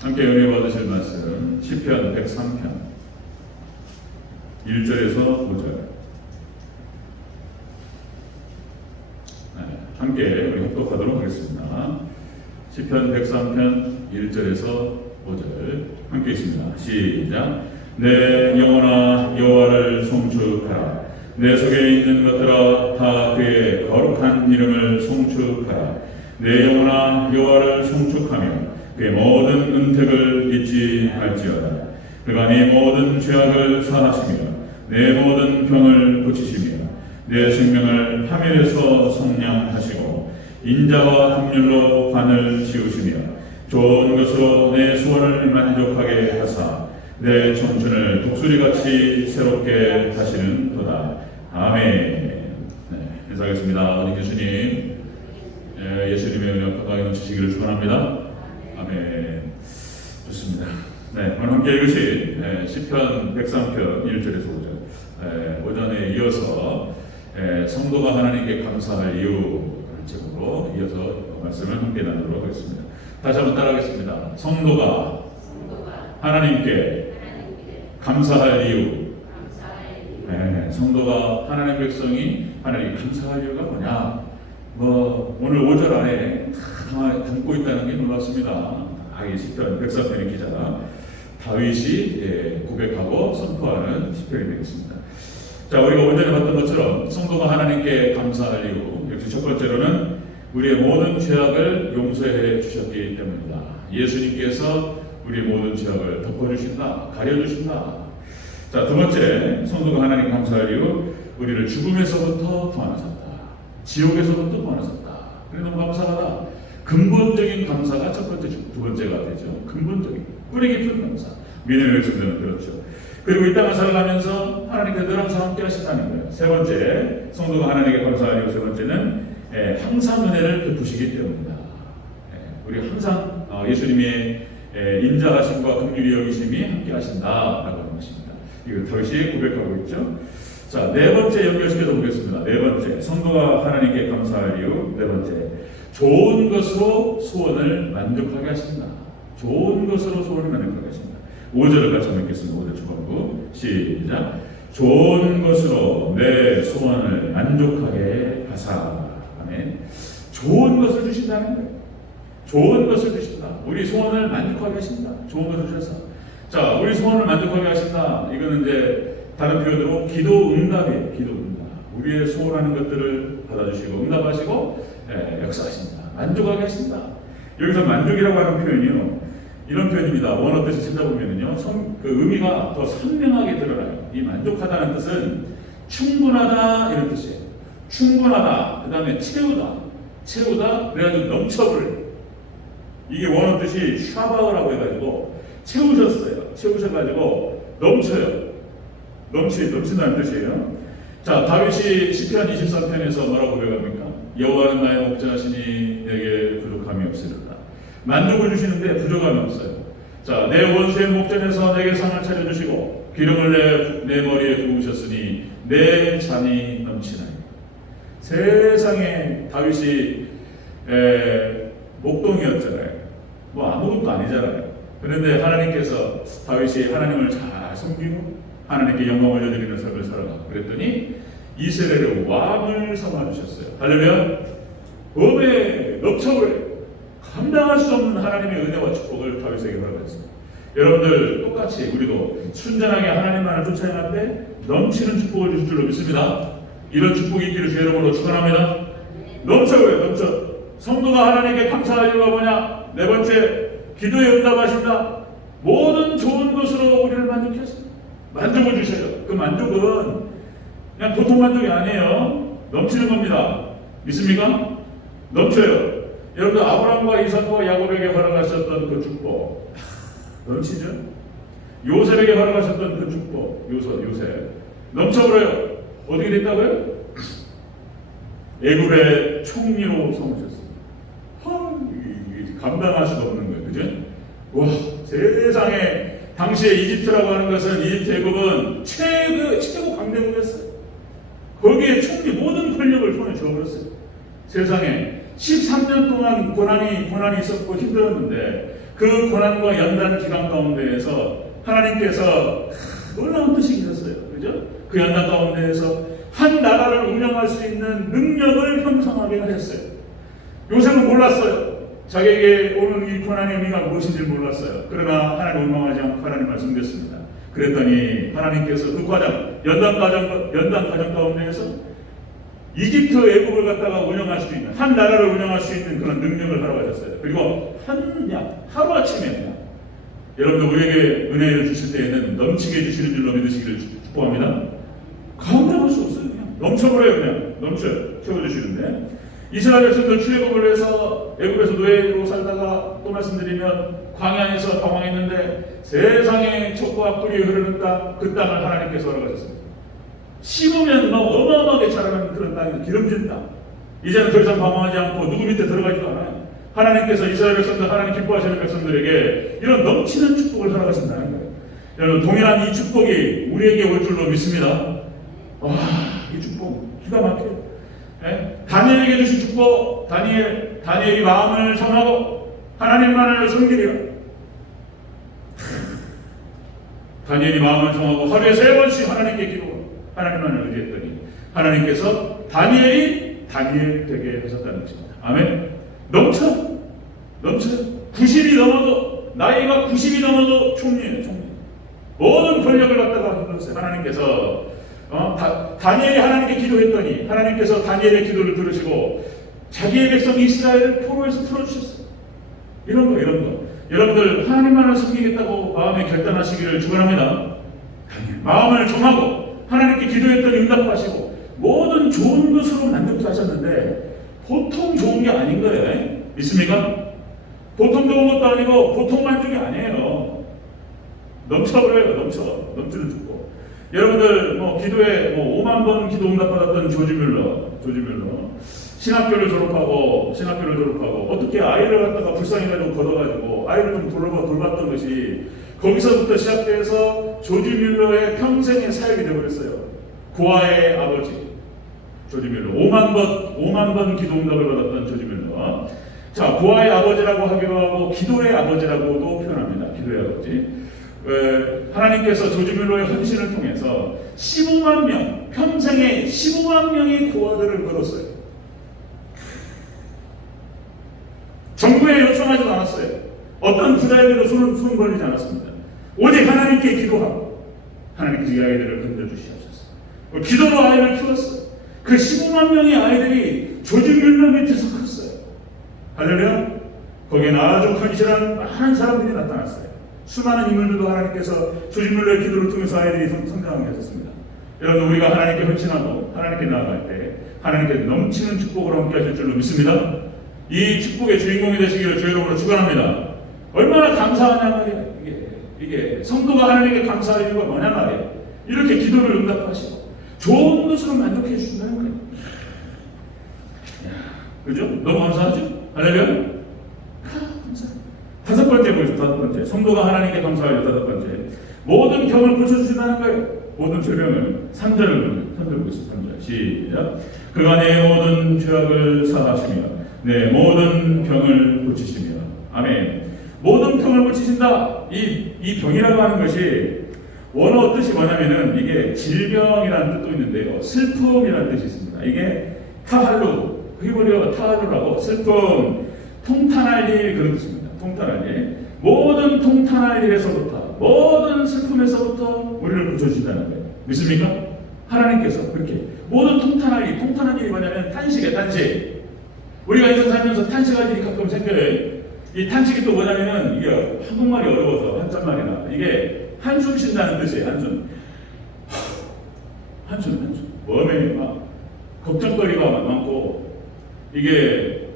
함께 은혜 받으실 말씀 시편 103편 1절에서 5절. 함께 우리 합독하도록 하겠습니다. 시편 103편 1절에서 5절 함께 있습니다. 시작. 내 영혼아 여호와를 송축하라. 내 속에 있는 것들아 다 그의 거룩한 이름을 송축하라. 내 영혼아 여호와를 송축하며 그의 모든 은택을 잊지 말지어다. 그가 네 모든 죄악을 사하시며 내 모든 병을 고치시며 내 생명을 파멸에서 성량하시고 인자와 긍휼로 관을 지우시며 좋은 것으로 내 소원을 만족하게 하사 내 청춘을 독수리같이 새롭게 하시는도다. 아멘. 인사하겠습니다. 어디 예수님, 예수님의 은혜와 평강이 넘치시기를 축원합니다. 아멘. 좋습니다. 오늘 함께 읽으신 시편 103편 1절에서 5절. 오전에 이어서 성도가 하나님께 감사할 이유라는 제목으로 이어서 말씀을 함께 나누도록 하겠습니다. 다시 한번 따라하겠습니다. 성도가 하나님께 감사할 이유. 성도가 하나님의 백성이 하나님께 감사할 이유가 뭐냐? 오늘 5절 안에 다 담고 있다는 게 놀랍습니다. 이 시편 103편의 기자가 다윗이 고백하고 선포하는 시편이 되겠습니다. 자, 우리가 오전에 봤던 것처럼 성도가 하나님께 감사할 이유, 역시 첫 번째로는 우리의 모든 죄악을 용서해 주셨기 때문이다. 예수님께서 우리의 모든 죄악을 덮어주신다, 가려주신다. 자, 두 번째, 성도가 하나님께 감사할 이유, 우리를 죽음에서부터 구원하셨다. 지옥에서부터 구원하셨다. 그래 너무 감사하다. 근본적인 감사가 첫 번째, 두 번째가 되죠. 근본적인, 뿌리 깊은 감사. 믿음의 백성들은 그렇죠. 그리고 이 땅을 살아가면서 하나님께 늘 항상 함께 하신다는 거예요. 세 번째, 성도가 하나님께 감사할 이유 세 번째는 항상 은혜를 베푸시기 때문이다. 우리 항상 예수님의 인자하심과 긍휼히 여기심이 함께 하신다라고 하는 것입니다. 이거 다윗이 고백하고 있죠. 자, 네 번째 연결시켜서 보겠습니다. 네 번째, 성도가 하나님께 감사할 이유 네 번째, 좋은 것으로 소원을 만족하게 하신다. 좋은 것으로 소원을 만족하게 하신다. 5절을 같이 한번 읽겠습니다. 5절 초반부 시작. 좋은 것으로 내 소원을 만족하게 하사. 아멘. 좋은 것을 주신다는 거예요. 좋은 것을 주신다. 우리 소원을 만족하게 하신다. 좋은 것을 주셔서. 자, 우리 소원을 만족하게 하신다. 이거는 이제 다른 표현으로 기도 응답이에요. 기도 응답. 우리의 소원하는 것들을 받아주시고 응답하시고 역사하신다. 만족하게 하신다. 여기서 만족이라고 하는 표현이요. 이런 표현입니다. 원어 뜻을 찾아보면요. 그 의미가 더 선명하게 드러나요. 이 만족하다는 뜻은 충분하다 이런 뜻이에요. 충분하다. 그 다음에 채우다. 채우다. 그래가지고 넘쳐버려. 이게 원어 뜻이 샤바우라고 해가지고 채우셨어요. 채우셔가지고 넘쳐요. 넘친다는 뜻이에요. 자, 다윗이 시편 23편에서 뭐라고 고백합니까? 여호와는 나의 목자시니 내게 부족함이 없으리로다. 만족을 주시는데 부족함이 없어요. 자, 내 원수의 목전에서 내게 상을 차려주시고 기름을 내 머리에 부으셨으니 내 잔이 넘치나이다. 세상에 다윗이 목동이었잖아요. 아무것도 아니잖아요. 그런데 하나님께서 다윗이 하나님을 잘 섬기고 하나님께 영광을 올려드리는 삶을 살아가고 그랬더니 이스라엘의 왕을 삼아주셨어요. 하려면 법에 넘쳐버려요. 감당할 수 없는 하나님의 은혜와 축복을 다윗에게 허락했습니다. 여러분들 똑같이 우리도 순전하게 하나님만을 쫓아야 하는데 넘치는 축복을 주실 줄로 믿습니다. 이런 축복이 있기를 주의 이름으로 축원합니다. 넘쳐요. 넘쳐. 성도가 하나님께 감사할 이유가 뭐냐? 네 번째, 기도에 응답하신다. 모든 좋은 것으로 우리를 만족해 하신다. 만족을 주셔요. 그 만족은 그냥 보통 만족이 아니에요. 넘치는 겁니다. 믿습니까? 넘쳐요. 여러분들 아브라함과 이삭과 야곱에게 허락하셨던 그 축복 넘치죠? 요셉에게 허락하셨던 그 축복 요셉 넘쳐버려요. 어떻게 됐다고요? 애굽의 총리로 삼으셨어요. 감당할 수가 없는 거예요. 그죠? 와, 세상에 당시에 이집트라고 하는 것은 이집트 애굽은 최고 강대국이었어요. 거기에 총리 모든 권력을 손에 쥐어버렸어요. 세상에 13년 동안 고난이 있었고 힘들었는데 그 고난과 연단 기간 가운데에서 하나님께서 놀라운 뜻이 계셨어요. 그죠? 그 연단 가운데에서 한 나라를 운영할 수 있는 능력을 형성하게 하셨어요. 요셉은 몰랐어요. 자기에게 오는 이 고난의 의미가 무엇인지 몰랐어요. 그러나 하나님 원망하지 않고 하나님 말씀드렸습니다. 그랬더니 하나님께서 그 과정, 연단 과정 가운데에서 이집트 애국을 갖다가 운영할 수 있는, 한 나라를 운영할 수 있는 그런 능력을 하러 가셨어요. 그리고 하루아침에 여러분들 우리에게 은혜를 주실 때에는 넘치게 주시는 줄로 믿으시기를 축복합니다. 감당할 수 없어요. 그냥 넘쳐버려요. 그냥 채워주시는데, 이스라엘 백성들 출애굽을 해서 애굽에서 노예로 살다가 또 말씀드리면 광야에서 방황했는데 세상에 젖과 꿀이 흐르는 땅, 그 땅을 하나님께서 허락하셨습니다. 씹으면 막 어마어마하게 자라는 그런 땅이 기름진 땅. 이제는 더 이상 방황하지 않고 누구 밑에 들어가지도 않아요. 하나님께서 이스라엘 백성들, 하나님 기뻐하시는 백성들에게 이런 넘치는 축복을 허락하신다는 거예요. 여러분, 동일한 이 축복이 우리에게 올 줄로 믿습니다. 와, 이 축복 기가 막혀요. 다니엘에게 주신 축복, 다니엘이 마음을 정하고 하나님만을 섬기리라. 다니엘이 마음을 정하고 하루에 3번씩 하나님께 기도하고 하나님만을 의지했더니 하나님께서 다니엘이 다니엘 되게 하셨다는 것입니다. 아멘. 넘쳐. 90이 넘어도, 나이가 90이 넘어도 총리예요. 모든 권력을 갖다가 흘렀어요. 하나님께서 다니엘이 하나님께 기도했더니 하나님께서 다니엘의 기도를 들으시고 자기의 백성 이스라엘을 포로에서 풀어주셨어요. 이런 거. 여러분들 하나님만을 섬기겠다고 마음에 결단하시기를 축원합니다. 마음을 정하고 하나님께 기도했더니 응답하시고 모든 좋은 것으로 만족도 하셨는데 보통 좋은 게 아닌 거예요. 믿습니까? 보통 좋은 것도 아니고 보통 만족이 아니에요. 넘쳐버려요. 넘치는 축복. 여러분들 기도에 5만 번 기도 응답받았던 조지 뮬러 신학교를 졸업하고 어떻게 아이를 갖다가 불쌍해가지고 걷어가지고 아이를 좀 돌봤던 것이 거기서부터 시작돼서 조지 뮬러의 평생의 사역이 되어버렸어요. 고아의 아버지 조지 뮬러, 5만 번 기도 응답을 받았던 조지 뮬러. 자, 고아의 아버지라고 하기도 하고 기도의 아버지라고도 표현합니다. 기도의 아버지. 하나님께서 조지 뮬러의 헌신을 통해서 15만 명, 평생에 15만 명의 고아들을 걸었어요. 정부에 요청하지도 않았어요. 어떤 부자에게도 손 벌리지 않았습니다. 오직 하나님께 기도하고 하나님께서 이 아이들을 건져주시옵소서. 기도로 아이를 키웠어요. 그 15만 명의 아이들이 조지 뮬러 밑에서 컸어요. 할렐루야. 거기에는 아주 헌신한 많은 사람들이 나타났어요. 수많은 인물들도 하나님께서 조지 뮬러의 기도를 통해서 아이들이 성장하게 하셨습니다. 여러분, 우리가 하나님께 헌신하고 하나님께 나아갈 때 하나님께 넘치는 축복으로 함께 하실 줄로 믿습니다. 이 축복의 주인공이 되시기를 주 여러분으로 축원합니다. 얼마나 감사하냐 말이에요. 이게 성도가 하나님께 감사할 이유가 뭐냐 말이에요. 이렇게 기도를 응답하시고 좋은 것으로 만족해 주신다는 거예요. 그죠? 너무 감사하죠? 할렐루야. 다섯 번째 보겠습니다. 다섯 번째. 성도가 하나님께 감사하여 다섯 번째. 모든 병을 고쳐주신다는 거예요. 모든 질병을 3절을 보겠습니다. 3절. 시작. 그간의 모든 죄악을 사하시며 네, 모든 병을 고치시며. 아멘. 모든 병을 고치신다. 이 병이라고 하는 것이 원어 뜻이 뭐냐면은 이게 질병이라는 뜻도 있는데요. 슬픔이라는 뜻이 있습니다. 이게 타할루, 히브리어 타할루라고 슬픔, 통탄할 일 그런 뜻입니다. 통탄할 일. 모든 통탄할 일에서부터, 모든 슬픔에서부터 우리를 고쳐주신다는 거예요. 믿습니까? 하나님께서 그렇게 모든 통탄할 일이 뭐냐면 탄식이에요. 탄식. 우리가 인생 살면서 탄식할 일이 가끔 생겨요. 이 탄식이 또 뭐냐면은 이게 한국말이 어려워서 한자말이나 이게 한숨 쉰다는 뜻이에요. 한숨. 몸에 막 걱정거리가 많고 이게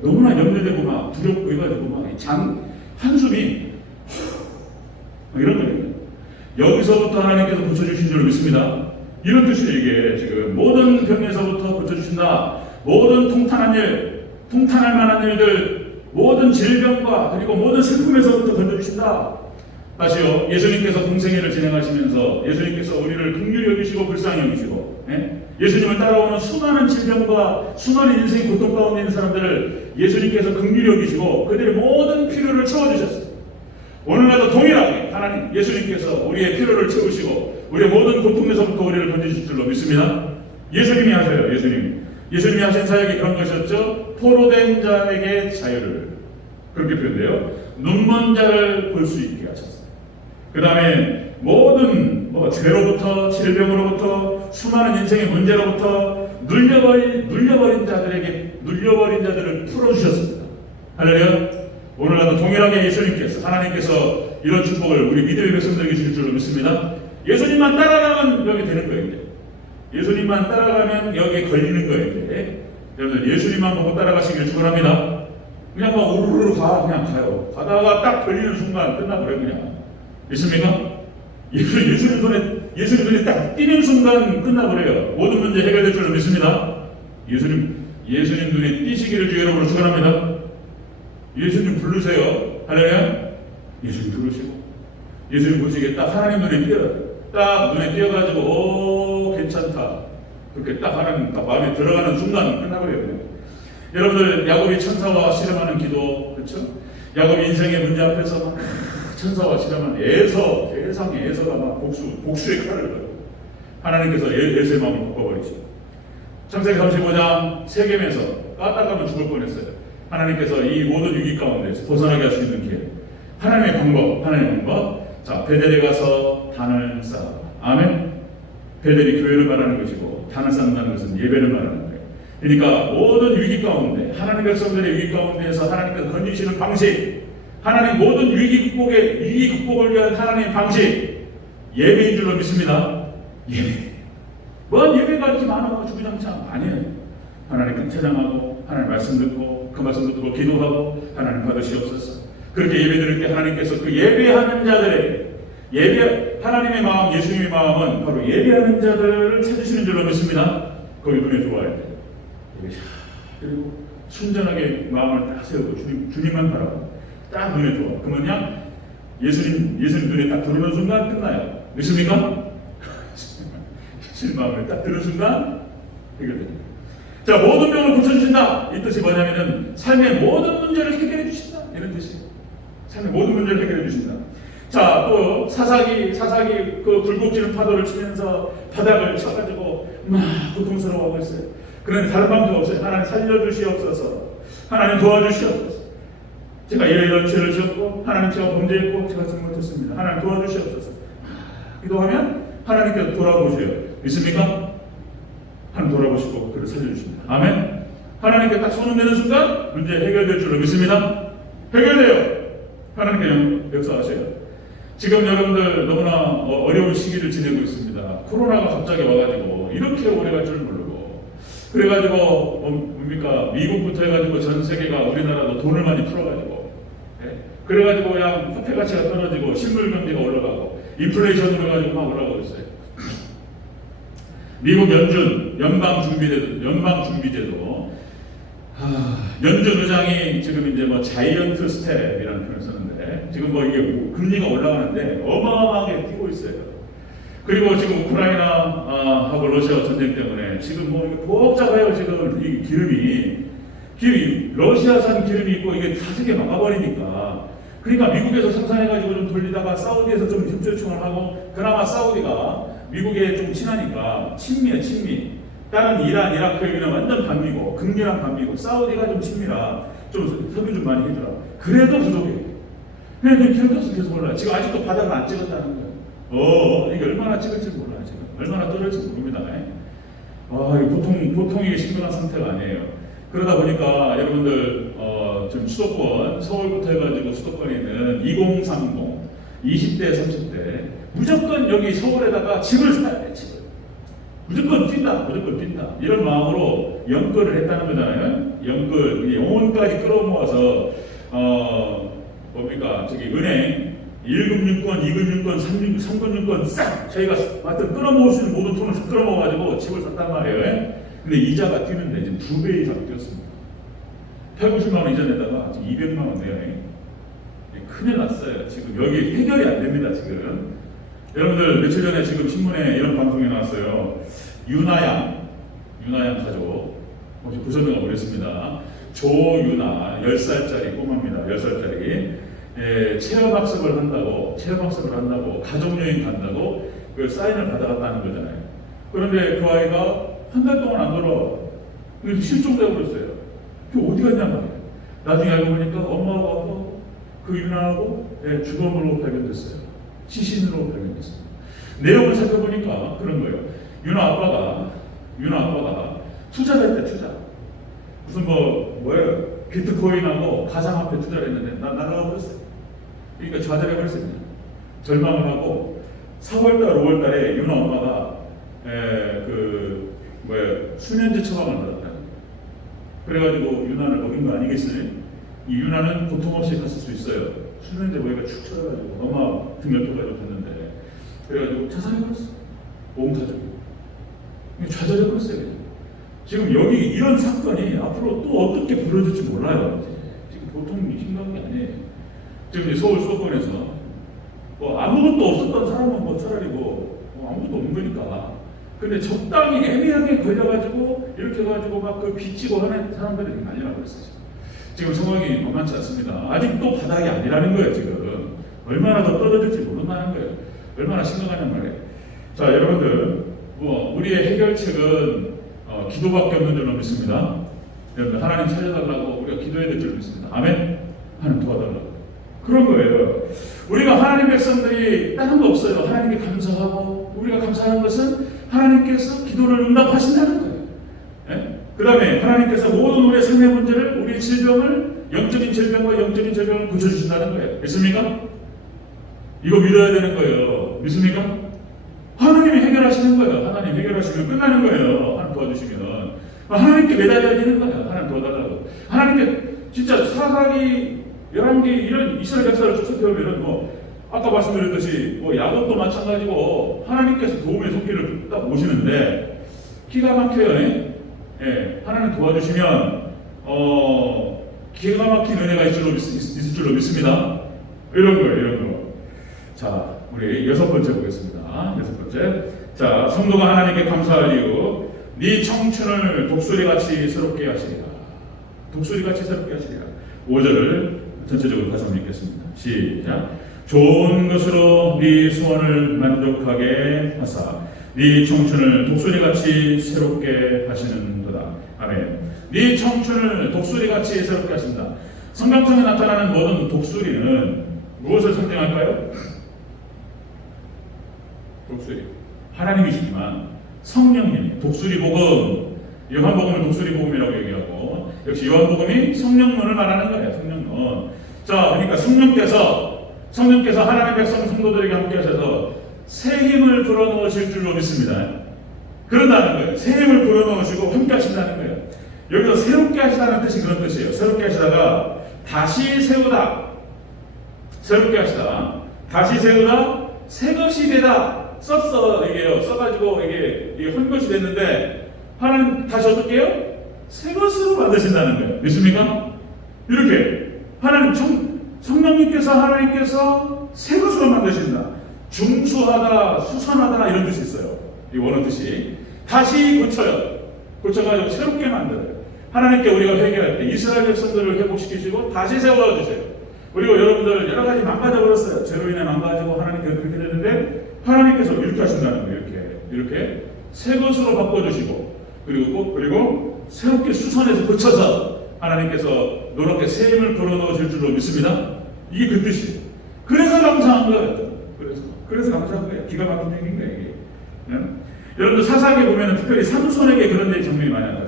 너무나 염려되고 막 두렵고 해가지고 막 한숨이 이런 거예요. 여기서부터 하나님께서 고쳐주신 줄 믿습니다. 이런 뜻이에요. 이게 지금 모든 병에서부터 고쳐주신다. 모든 통탄할 만한 일들, 모든 질병과 그리고 모든 슬픔에서부터 건져주신다. 다시요. 예수님께서 공생애를 진행하시면서 예수님께서 우리를 긍휼히 여기시고 불쌍히 여기시고 예수님을 따라오는 수많은 질병과 수많은 인생의 고통 가운데 있는 사람들을 예수님께서 긍휼히 여기시고 그들의 모든 필요를 채워주셨어요. 오늘날도 동일하게 하나님 예수님께서 우리의 필요를 채우시고 우리의 모든 고통에서부터 우리를 건지실 줄로 믿습니다. 예수님이 하셔요. 예수님이 하신 사역이 그런 것이었죠. 포로된 자에게 자유를, 그렇게 표현돼요. 눈먼 자를 볼 수 있게 하셨어요. 그 다음에 모든 죄로부터 질병으로부터 수많은 인생의 문제로부터 눌려버린 자들을 풀어주셨습니다. 할렐루야. 오늘날도 동일하게 예수님께서, 하나님께서 이런 축복을 우리 믿음의 백성들에게 주실 줄로 믿습니다. 예수님만 따라가면 여기 되는 거예요. 이제. 예수님만 따라가면 여기에 걸리는 거예요. 이제. 여러분들 예수님만 보고 따라가시길 축원합니다. 그냥 막 우르르 그냥 가요. 가다가 딱 걸리는 순간 끝나버려요. 그냥. 믿습니까? 예수님 눈에 딱 띄는 순간 끝나버려요. 모든 문제 해결될 줄로 믿습니다. 예수님 눈에 띄시기를 주 여러분을 축원합니다. 예수님 부르세요. 할렐루야. 예수님 부르시고 예수님 보시기에 딱 하나님 눈에 띄어가지고 오 괜찮다. 그렇게 딱 하나님 딱 마음에 들어가는 순간 끝나버려요. 여러분들 야곱이 천사와 씨름하는 기도, 그렇죠? 야곱이 인생의 문제 앞에서 막 천사와 씨름하는 세상에 에서가 막 복수의 칼을 들어요. 하나님께서 에서의 마음을 바꿔버리시고 창세기 35장 세겜에서 까딱하면 죽을 뻔했어요. 하나님께서 이 모든 위기 가운데서 벗어나게 할 수 있는 기회, 하나님의 방법. 자, 베델에 가서 단을 쌓아. 아멘. 베델이 교회를 말하는 것이고 단을 쌓는다는 것은 예배를 말하는 거예요. 그러니까 모든 위기 가운데, 하나님 백성들의 위기 가운데에서 하나님께서 건지시는 방식, 하나님 모든 위기 극복을 위한 하나님의 방식, 예배인 줄로 믿습니다. 예배. 뭔 예배가 이렇게 많아 주구장창 아니에요. 하나님 찬양하고 하나님 말씀 듣고 그 말씀 듣고 기도하고 하나님 받으시옵소서. 그렇게 예배 드릴 때 하나님께서 그 예배하는 자들에게 하나님의 마음, 예수님의 마음은 바로 예배하는 자들을 찾으시는 줄로 믿습니다. 거기 눈에 들어와야 돼요. 그리고 순전하게 마음을 딱 세우고 주님만 바라고 딱 눈에 들어와. 그러면 예수님 눈에 딱 들어오는 순간 끝나요. 믿습니까? 예수님 마음에 딱 들어오는 순간 해결됩니다. 자, 모든 병을 고쳐주신다. 이 뜻이 뭐냐면은 삶의 모든 문제를 해결해 주신다. 이런 뜻이에요. 삶의 모든 문제를 해결해 주신다. 자, 또 사사기 그 굴곡지는 파도를 치면서 바닥을 쳐가지고 막 고통스러워하고 있어요. 그런데 다른 방법 없어요. 하나님 살려주시옵소서. 하나님 도와주시옵소서. 제가 이런 죄를 지었고 하나님 제가 범죄했고 제가 잘못했습니다. 하나님 도와주시옵소서. 기도하면 하나님께서 돌아보셔요. 믿습니까? 하나님 돌아보시고 그를 살려주십니다. 아멘. 하나님께 딱 손을 내는 순간 문제 해결될 줄로 믿습니다. 해결돼요. 하나님께 역사하셔요. 지금 여러분들 너무나 어려운 시기를 지내고 있습니다. 코로나가 갑자기 와가지고 이렇게 오래 갈 줄 모르고, 그래가지고 뭡니까 미국부터 해가지고 전 세계가 우리나라도 돈을 많이 풀어가지고, 그래가지고 그냥 화폐 가치가 떨어지고 실물 경제가 올라가고 인플레이션으로 해가지고 막 올라가고 있어요. 미국 연방준비제도 연준 의장이 지금 이제 자이언트 스텝이라는 표현을 쓰는데, 지금 이게 금리가 올라가는데 어마어마하게 뛰고 있어요. 그리고 지금 우크라이나하고 러시아 전쟁 때문에 지금 복잡해요. 지금 이 기름이 러시아산 기름이 있고 이게 다 세계 막아버리니까, 그러니까 미국에서 생산해가지고 좀 돌리다가 사우디에서 좀 협조 요청을 하고, 그나마 사우디가 미국에 좀 친하니까 친미야. 다른 이란, 이라크 여기는 완전 반미고, 극렬한 반미고, 사우디가 좀 친미라 좀 협의 좀 많이 해주라. 그래도 부족해. 그냥 기름값은 계속 올라요. 지금 아직도 바닥을 안 찍었다는 거예요. 이게 얼마나 찍을지 몰라요. 지금 얼마나 떨어질지 모릅니다. 보통 이게 심각한 상태가 아니에요. 그러다 보니까 여러분들 지금 수도권, 서울부터 해가지고 수도권에 있는 2030, 20대, 30대 무조건 여기 서울에다가 집을 사야 돼. 집을. 무조건 뛴다. 이런 마음으로 연끌을 했다는 거잖아요. 연끌, 영혼까지 끌어모아서 은행 1금융권, 2금융권, 3금융권 싹 저희가 하여튼 끌어모을 수 있는 모든 돈을 싹 끌어모아가지고 집을 샀단 말이에요. 근데 이자가 뛰는데 지금 2배 이상 뛰었습니다. 190만 원 이전에다가 지금 200만 원 내요. 큰일 났어요. 지금 여기 해결이 안 됩니다. 지금 여러분들 며칠 전에 지금 신문에 이런 방송이 나왔어요. 유나양 유나양 가족 혹시 보셨는가 모르겠습니다. 조유나 10살짜리 꼬마입니다. 10살짜리 체험학습을 한다고 가족여행 간다고 그 사인을 받아갔다는 거잖아요. 그런데 그 아이가 한 달 동안 안 돌아와. 실종되고 그랬어요. 그 어디 갔냔 말이에요. 나중에 알고 보니까 엄마하고 그 유나하고 주범으로 발견됐어요. 시신으로 발견됐어요. 내용을 살펴보니까 그런 거예요. 유나 아빠가 투자를 했대. 투자. 무슨 뭐예요? 비트코인하고 가상화폐 투자를 했는데 날아가 버렸어요. 그러니까 좌절해 버렸어요. 절망을 하고 4월달, 5월달에 유나 엄마가 수면제 처방을 받았다는 거예요. 그래가지고 유나를 먹인 거 아니겠어요? 이 유나는 고통 없이 갔을 수 있어요. 수면제 먹이가 축 처져가지고 엄마 등 옆에가지고 갔는데 그래가지고 자살해버렸어. 온 가족이. 좌절해버렸어요. 지금 여기 이런 사건이 앞으로 또 어떻게 벌어질지 몰라요. 지금 보통 심각한 게 아니에요. 지금 이제 서울 수도권에서 아무것도 없었던 사람은 차라리 아무것도 없는 거니까. 근데 적당히 애매하게 걸려가지고 이렇게 해가지고 막 그 빚지고 하는 사람들이 많이 나고 있어요. 지금 상황이 만만치 않습니다. 아직도 바닥이 아니라는 거예요. 지금 얼마나 더 떨어질지 모른다는 거예요. 얼마나 심각하냔 말이에요. 자, 여러분들 우리의 해결책은 기도밖에 없는 줄로 믿습니다. 여러분 하나님 살려달라고 우리가 기도해야 될 줄 믿습니다. 아멘. 하나님 도와달라고. 그런 거예요. 우리가 하나님 백성들이 다른 거 없어요. 하나님께 감사하고 우리가 감사하는 것은 하나님께서 기도를 응답하신다는 거예요. 그 다음에 하나님께서 모든 우리의 삶의 문제를, 우리의 질병을, 영적인 질병을 고쳐주신다는 거예요. 믿습니까? 이거 믿어야 되는 거예요. 믿습니까? 하나님이 해결하시는 거예요. 하나님 해결하시면 끝나는 거예요. 하나님 도와주시면. 하나님께 매달려야 되는 거예요. 하나님 도와달라고. 하나님께 진짜 사사기 11개 이런 이스라엘 역사를 쭉 살펴보면 아까 말씀드렸듯이 야곱도 마찬가지고 하나님께서 도움의 손길을 딱 오시는데 기가 막혀요. 하나님 도와주시면 기가 막힌 은혜가 있을 줄로 믿습니다. 이런 거. 자, 우리 6번째 보겠습니다. 6번째. 자, 성도가 하나님께 감사할 이유. 네 청춘을 독수리같이 새롭게 하시리라. 독수리같이 새롭게 하시리라. 5절을 전체적으로 다시 한번 읽겠습니다. 시작. 좋은 것으로 네 소원을 만족하게 하사 네 청춘을 독수리같이 새롭게 하시는도다. 아멘. 네 청춘을 독수리같이 새롭게 하신다. 성경상에 나타나는 모든 독수리는 무엇을 상징할까요? 독수리. 하나님이시지만 성령님이 독수리 복음, 요한복음을 독수리 복음이라고 얘기하고 역시 요한복음이 성령론을 말하는 거예요. 성령론. 자, 그러니까 성령께서 하나님의 백성 성도들에게 함께 하셔서 새 힘을 불어넣으실 줄로 믿습니다. 그런다는 거예요. 새 힘을 불어넣으시고 함께 하신다는 거예요. 여기서 새롭게 하시다는 뜻이 그런 뜻이에요. 새롭게 하시다가 다시 세우다. 새롭게 하시다. 다시 세우다. 새 것이 되다. 써가지고 이게 한 것이 됐는데 하나님 다시 어떻게 해요? 새 것으로 만드신다는 거예요. 믿습니까? 이렇게 성령님께서 하나님께서 새 것으로 만드신다. 중수하다, 수선하다 이런 뜻이 있어요. 이 원어 뜻이 다시 고쳐가지고 새롭게 만들어요. 하나님께 우리가 회개할 때 이스라엘 백성들을 회복시키시고 다시 세워주세요. 그리고 여러분들 여러 가지 망가져버렸어요. 죄로 인해 망가지고 하나님께서 그렇게 됐는데 하나님께서 이렇게 하신다는 거예요. 이렇게 새 것으로 바꿔주시고 그리고 새롭게 수선해서 고쳐서 하나님께서 노랗게 새 힘을 불어넣으실 줄로 믿습니다. 이게 그 뜻이에요. 그래서 감사한 거예요. 그래서 감사한 거예요. 기가 막힌 얘기인 거예요. 이게. 여러분들 사사기에 보면 특별히 삼손에게 그런 데 장면이 많이 나와요.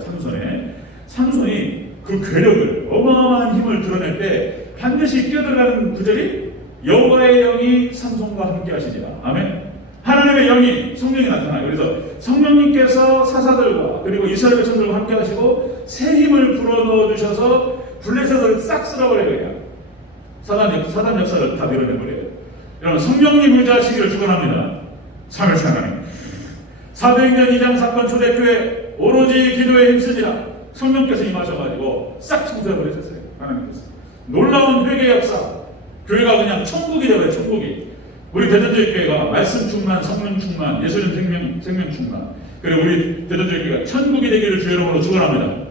삼손이 그 괴력을 어마어마한 힘을 드러낼 때 반드시 뛰어들어가는 구절이 여호와의 영이 삼손과 함께 하시리라. 아멘. 하나님의 영이 성령이 나타나요. 그래서 성령님께서 사사들과 그리고 이스라엘 백성들과 함께 하시고 새 힘을 불어넣어 주셔서 블레셋을 싹 쓸어버려요. 사단 역사를 다 밀어내버려요. 여러분 성령님 의지하시기를 축원합니다. 3일 하나님. 사도행전 2장 사건 초대교회 오로지 기도에 힘쓰니라. 성령께서 임하셔가지고 싹 청소해버리셨어요. 하나님께서. 놀라운 회개 역사. 교회가 그냥 천국이 되어요. 천국이. 우리 대전제일교회가 말씀 충만, 성령 충만, 예수님 생명 충만. 그리고 우리 대전제일교회가 천국이 되기를 주의 이름으로 축원합니다.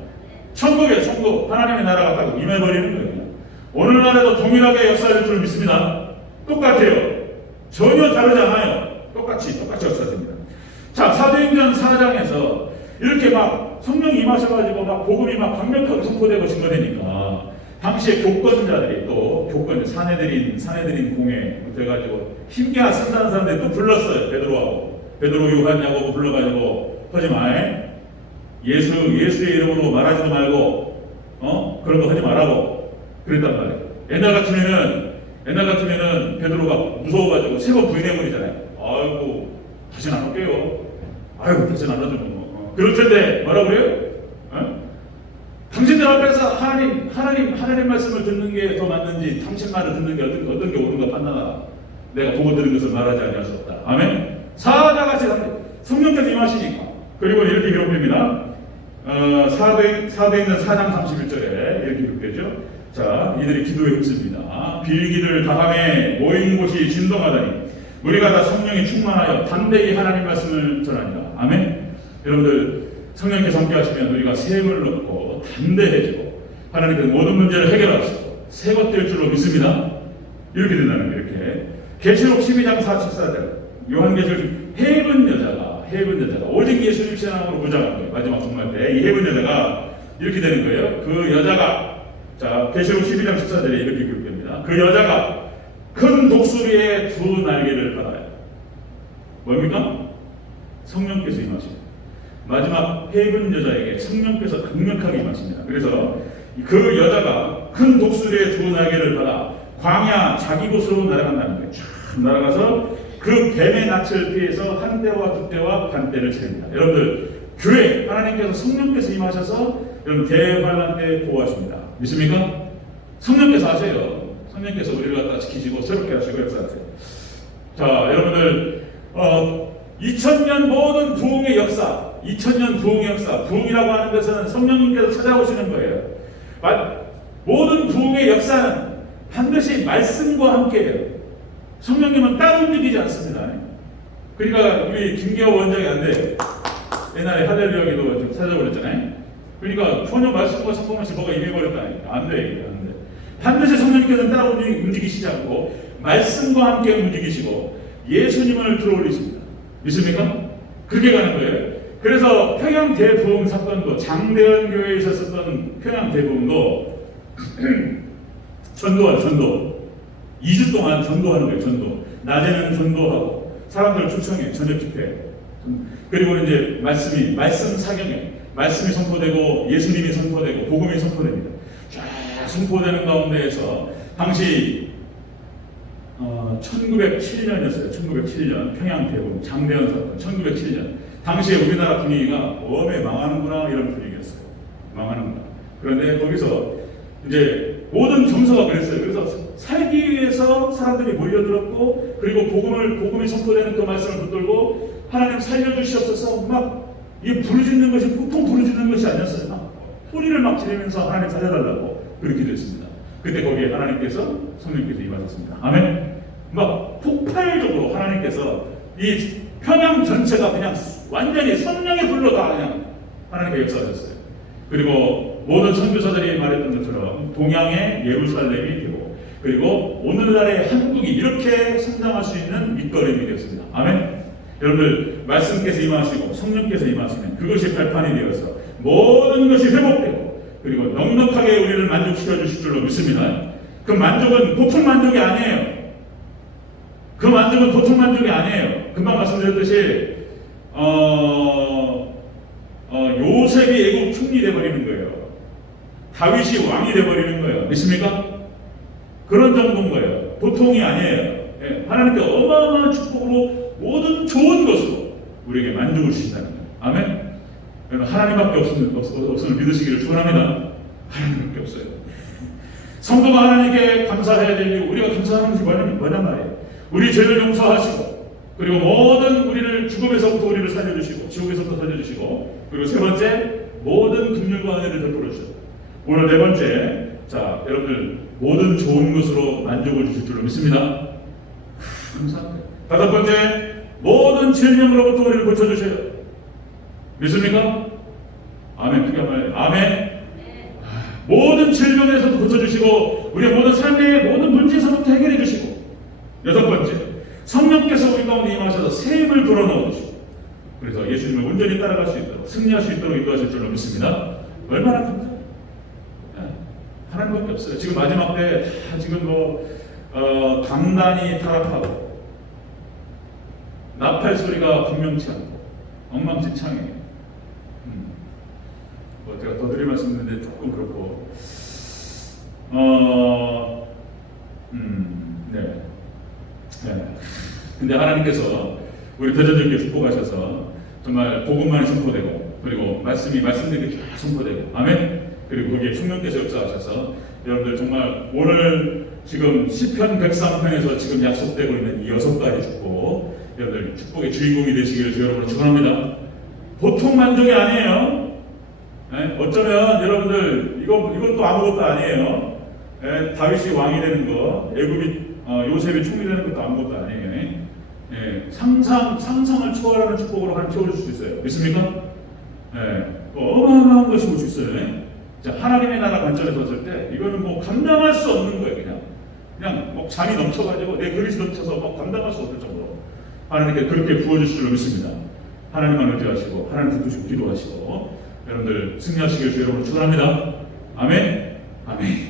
천국에 천국, 하나님의 나라가 딱 임해버리는 거예요. 오늘날에도 동일하게 역사할 줄 믿습니다. 똑같아요. 전혀 다르지 않아요. 똑같이 역사됩니다. 자, 사도행전 4장에서 이렇게 막 성령이 임하셔가지고 막 복음이 막 강력하게 선포되고 증거되니까 당시에 교권자들이 또 사내들인 공회 돼가지고 힘께 쓴다는 사람들이 또 불렀어요. 베드로, 요한, 야고보 불러가지고 하지 마. 예수의 이름으로 말하지도 말고 그런 거 하지 말라고 그랬단 말이에요. 옛날 같으면은 베드로가 무서워가지고 세 번 부인해버리잖아요. 아이고 다시는 안 올게요. 아이고 다시는 안 하죠. 그럴 텐데 뭐라 그래요? 당신들 앞에서 하나님 말씀을 듣는 게 더 맞는지 당신 말을 듣는 게 어떤 게 옳은가 판단하라. 내가 보고 들은 것을 말하지 아니할 수 없다. 아멘. 사자같이 성령께서 임하시니까. 그리고 이렇게 기록됩니다. 사도행전 4장 31절에 이렇게 기록되죠. 자, 이들이 기도에 힘씁니다. 빌기를 다함에 모인 곳이 진동하다니 우리가 다 성령이 충만하여 담대히 하나님 말씀을 전하니라. 아멘. 여러분들 성령께서 함께 하시면 우리가 샘을 넣고 담대해지고 하나님께서 모든 문제를 해결하시고 새 것 될 줄로 믿습니다. 이렇게 된다는 거예요. 이렇게 계시록 12장 44절 요한계시록 해본 여자가 오직 예수님 신앙으로 무장한 거예요. 마지막 종말 때 이 해본 여자가 이렇게 되는 거예요. 그 여자가 자 계시록 12장 14절에 이렇게 기록됩니다. 그 여자가 큰 독수리의 두 날개를 받아요. 뭡니까? 성령께서 임하십니다. 마지막 해본 여자에게 성령께서 강력하게 임하십니다. 그래서 그 여자가 큰 독수리의 두 날개를 받아 광야 자기 곳으로 날아간다는 거예요. 쫙 날아가서 그 뱀의 낯을 피해서 한 때와 두 때와 반 때를 채웁니다. 여러분들 교회 하나님께서 성령께서 임하셔서 여러분 대환란 때 보호하십니다. 믿습니까? 성령께서 하세요. 성령께서 우리를 갖다 지키시고 새롭게 하시고 역사하세요. 자, 여러분들 2000년 모든 부흥의 역사, 2000년 부흥의 역사, 부흥이라고 하는 것은 성령님께서 찾아오시는 거예요. 모든 부흥의 역사는 반드시 말씀과 함께해요. 성령님은 따로 움직이지 않습니다. 그러니까 우리 김기호 원장이 안 돼. 옛날에 하델리아기도 좀 찾아버렸잖아요. 그러니까 전혀 말씀과 성공하시 뭐가 임해버렸다니까. 안 돼. 반드시 성령님께서는 따로 움직이시지 않고 말씀과 함께 움직이시고 예수님을 들어올리십니다. 믿습니까? 그렇게 가는 거예요. 그래서 평양 대부흥 사건도 장대현 교회에 있었던 평양 대부흥도 전도 2주 동안 전도하는 거예요. 전도 낮에는 전도하고 사람들 초청해 저녁 집회 그리고 이제 말씀 사경에 말씀이 선포되고 예수님이 선포되고 복음이 선포됩니다. 쫙 선포되는 가운데에서 당시 1907년이었어요. 1907년 평양 대부흥 장대현 사건 1907년 당시에 우리나라 분위기가 어메 망하는구나 이런 분위기였어요. 망하는구나. 그런데 거기서 이제 모든 정서가 그랬어요. 그래서 살기 위해서 사람들이 몰려들었고 그리고 복음이 선포되는 그 말씀을 붙들고 하나님 살려주시옵소서 막 이 부르짖는 것이 보통 부르짖는 것이 아니었어요. 막 소리를 막 지르면서 하나님 살려달라고 그렇게 됐습니다. 그때 거기에 하나님께서 성령께서 임하셨습니다. 아멘. 막 폭발적으로 하나님께서 이 평양 전체가 그냥 완전히 성령의 불로 다 그냥 하나님의 역사하셨어요. 그리고 모든 선교사들이 말했던 것처럼 동양의 예루살렘이 되고 그리고 오늘날의 한국이 이렇게 성장할 수 있는 밑거름이 되었습니다. 아멘. 여러분들 말씀께서 임하시고 성령께서 임하시면 그것이 발판이 되어서 모든 것이 회복되고 그리고 넉넉하게 우리를 만족시켜 주실 줄로 믿습니다. 그 만족은 보통 만족이 아니에요. 그 만족은 보통 만족이 아니에요. 금방 말씀드렸듯이 요셉이 애국 총리 되어버리는 거예요. 다윗이 왕이 되어버리는 거예요. 믿습니까? 그런 정도인 거예요. 보통이 아니에요. 예, 하나님께 어마어마한 축복으로 모든 좋은 것으로 우리에게 만족을 주신다는 거예요. 아멘? 하나님밖에 없음을 믿으시기를 축원합니다. 하나님밖에 없어요. 성도가 하나님께 감사해야 될 이유, 우리가 감사하는 것이 뭐냐 말이에요. 우리 죄를 용서하시고 그리고 모든 우리를 죽음에서부터 우리를 살려주시고 지옥에서부터 살려주시고 그리고 세 번째 모든 긍휼과 은혜를 베풀어 주셨다. 오늘 네 번째 자 여러분들 모든 좋은 것으로 만족을 주실 줄로 믿습니다. 항상. 다섯 번째, 모든 질병으로부터 우리를 고쳐주셔요. 믿습니까? 아멘. 크게 한번 아멘. 모든 질병에서도 고쳐주시고 우리의 모든 삶의 모든 문제에서부터 해결해 주시고, 여섯 번째, 성령께서 우리 가운데 임하셔서 새 힘을 불어넣어 주시고, 그래서 예수님을 온전히 따라갈 수 있도록 승리할 수 있도록 인도하실 줄로 믿습니다. 얼마나 감사해요. 하나님밖에 없어요. 지금 마지막 때 다 지금 강단이 타락하고 나팔 소리가 분명치 않고 엉망진창이에요. 제가 더 드릴 말씀 있는데 조금 그렇고, 네. 근데 하나님께서 우리 대전적게 축복하셔서 정말 복음만이 선포되고, 그리고 말씀된 게 쭉 선포되고, 아멘. 그리고 거기에 성령께서 역사하셔서 여러분들 정말 오늘 지금 시편 103편에서 지금 약속되고 있는 이 6가지 축복, 여러분들 축복의 주인공이 되시기를 주 여러분을 축원합니다. 보통 만족이 아니에요. 네? 어쩌면 여러분들 이것도 아무것도 아니에요. 네? 다윗이 왕이 되는 거, 애굽이 요셉이 총리 되는 것도 아무것도 아니에요. 네? 상상을 초월하는 축복으로 하나님 채워줄 수 있어요. 믿습니까? 네. 어마어마한 것이 올 수 있어요. 네? 자, 하나님의 나라 관점에서 봤을 때 이거는 감당할 수 없는 거예요. 그냥 잠이 넘쳐가지고 내 그릇이 넘쳐서 감당할 수 없을 정도로 하나님께 그렇게 부어주실 줄로 믿습니다. 하나님만 의지하시고 하나님 붙드시고 기도하시고 여러분들 승리하시길 주 여러분을 축원합니다. 아멘. 아멘.